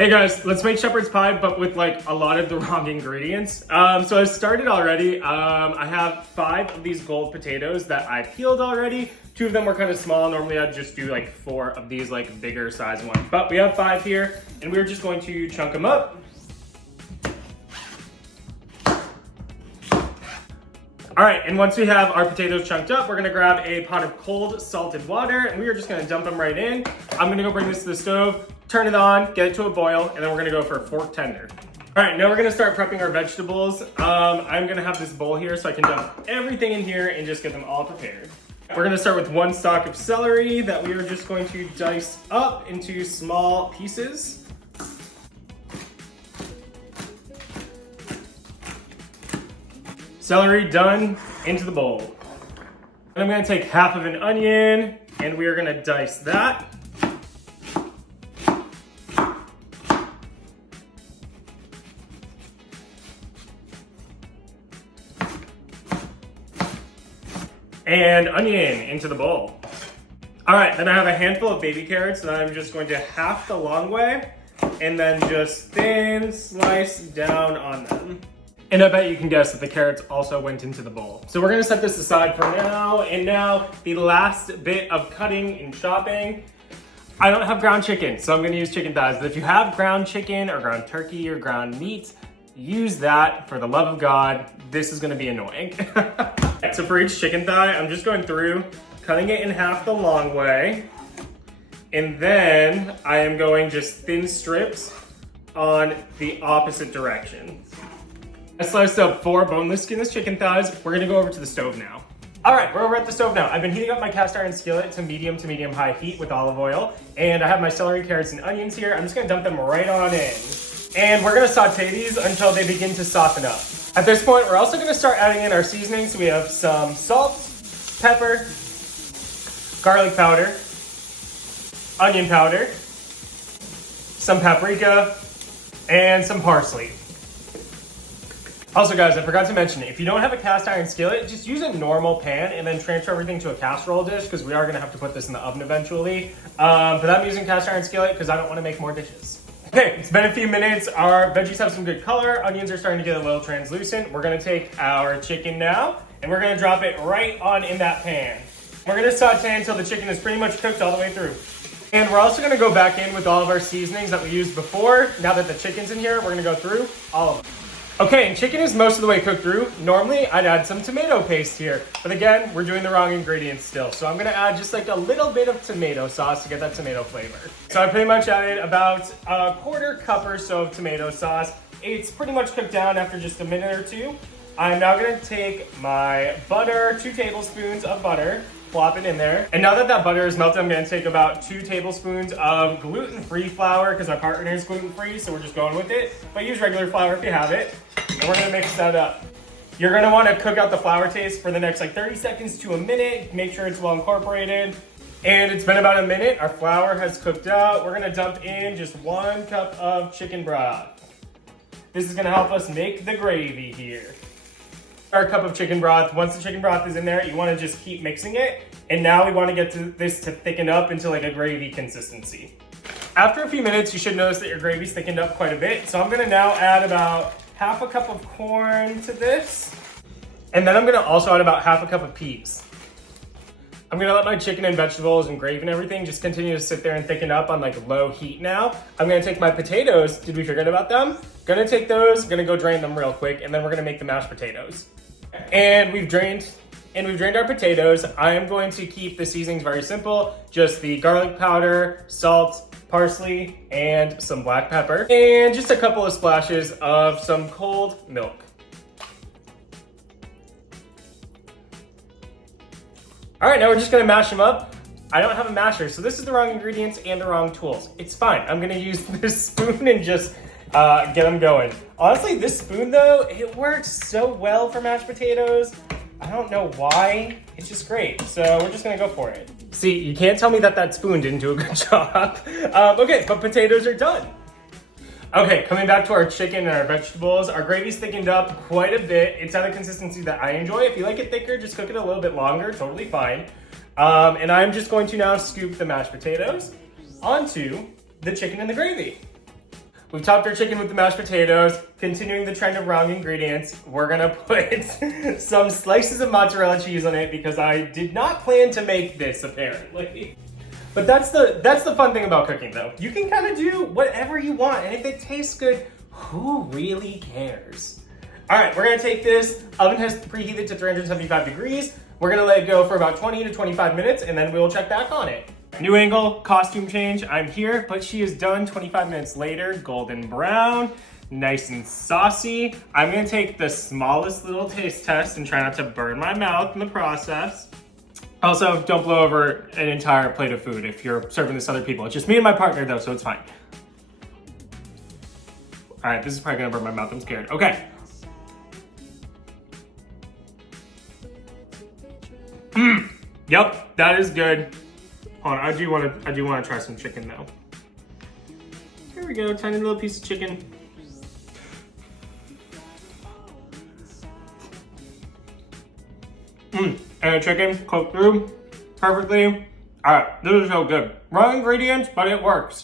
Hey guys, let's make shepherd's pie, but with like a lot of the wrong ingredients. So I started already. I have 5 of these gold potatoes that I peeled already. 2 of them were kind of small. Normally I'd just do like 4 of these like bigger size ones, but we have 5 here and we're just going to chunk them up. All right, and once we have our potatoes chunked up, we're gonna grab a pot of cold salted water and we are just gonna dump them right in. I'm gonna go bring this to the stove, turn it on, get it to a boil, and then we're gonna go for a fork tender. All right, now we're gonna start prepping our vegetables. I'm gonna have this bowl here so I can dump everything in here and just get them all prepared. We're gonna start with 1 stalk of celery that we are just going to dice up into small pieces. Celery done, into the bowl. And I'm gonna take half of an onion and we are gonna dice that. And onion into the bowl. All right, then I have a handful of baby carrots that I'm just going to half the long way and then just thin slice down on them. And I bet you can guess that the carrots also went into the bowl. So we're gonna set this aside for now. And now the last bit of cutting and chopping. I don't have ground chicken, so I'm gonna use chicken thighs. But if you have ground chicken or ground turkey or ground meat, use that for the love of God. This is gonna be annoying. So for each chicken thigh, I'm just going through, cutting it in half the long way. And then I am going just thin strips on the opposite direction. I sliced up 4 boneless, skinless chicken thighs. We're gonna go over to the stove now. All right, we're over at the stove now. I've been heating up my cast iron skillet to medium high heat with olive oil. And I have my celery, carrots, and onions here. I'm just gonna dump them right on in. And we're gonna saute these until they begin to soften up. At this point, we're also gonna start adding in our seasonings. So we have some salt, pepper, garlic powder, onion powder, some paprika, and some parsley. Also guys, I forgot to mention, if you don't have a cast iron skillet, just use a normal pan and then transfer everything to a casserole dish because we are gonna have to put this in the oven eventually. But I'm using cast iron skillet because I don't wanna make more dishes. Okay, it's been a few minutes. Our veggies have some good color. Onions are starting to get a little translucent. We're gonna take our chicken now and we're gonna drop it right on in that pan. We're gonna saute until the chicken is pretty much cooked all the way through. And we're also gonna go back in with all of our seasonings that we used before. Now that the chicken's in here, we're gonna go through all of them. Okay, and chicken is most of the way cooked through. Normally, I'd add some tomato paste here, but again, we're doing the wrong ingredients still. So I'm gonna add just like a little bit of tomato sauce to get that tomato flavor. So I pretty much added about a 1/4 cup or so of tomato sauce. It's pretty much cooked down after just a minute or 2. I'm now gonna take my butter, 2 tablespoons of butter, plop it in there. And now that that butter is melted, I'm gonna take about 2 tablespoons of gluten-free flour because my partner is gluten-free, so we're just going with it. But use regular flour if you have it. And we're gonna mix that up. You're gonna wanna cook out the flour taste for the next like 30 seconds to a minute. Make sure it's well incorporated. And it's been about a minute. Our flour has cooked out. We're gonna dump in just 1 cup of chicken broth. This is gonna help us make the gravy here. Our cup of chicken broth. Once the chicken broth is in there, you wanna just keep mixing it. And now we wanna get this to thicken up into like a gravy consistency. After a few minutes, you should notice that your gravy's thickened up quite a bit. So I'm gonna now add about 1/2 cup of corn to this. And then I'm gonna also add about 1/2 cup of peas. I'm gonna let my chicken and vegetables and gravy and everything just continue to sit there and thicken up on like low heat now. I'm gonna take my potatoes. Did we forget about them? Gonna take those, gonna go drain them real quick, and then we're gonna make the mashed potatoes. And we've drained our potatoes. I am going to keep the seasonings very simple. Just the garlic powder, salt, parsley, and some black pepper. And just a couple of splashes of some cold milk. All right, now we're just gonna mash them up. I don't have a masher, so this is the wrong ingredients and the wrong tools. It's fine. I'm gonna use this spoon and just get them going. Honestly, this spoon though, it works so well for mashed potatoes. I don't know why, it's just great. So we're just gonna go for it. See, you can't tell me that that spoon didn't do a good job. Okay, but potatoes are done. Okay, coming back to our chicken and our vegetables, our gravy's thickened up quite a bit. It's at a consistency that I enjoy. If you like it thicker, just cook it a little bit longer, totally fine. And I'm just going to now scoop the mashed potatoes onto the chicken and the gravy. We've topped our chicken with the mashed potatoes. Continuing the trend of wrong ingredients, we're gonna put some slices of mozzarella cheese on it because I did not plan to make this, apparently. But that's the fun thing about cooking, though. You can kind of do whatever you want, and if it tastes good, who really cares? All right, we're gonna take this. Oven has preheated to 375 degrees. We're gonna let it go for about 20 to 25 minutes, and then we'll check back on it. New angle, costume change. I'm here, but she is done 25 minutes later. Golden brown, nice and saucy. I'm gonna take the smallest little taste test and try not to burn my mouth in the process. Also, don't blow over an entire plate of food if you're serving this to other people. It's just me and my partner though, so it's fine. All right, this is probably gonna burn my mouth, I'm scared. Okay. Yep, that is good. Hold on, I do wanna try some chicken though. Here we go, tiny little piece of chicken. And the chicken cooked through perfectly. All right, this is so good. Wrong ingredients, but it works.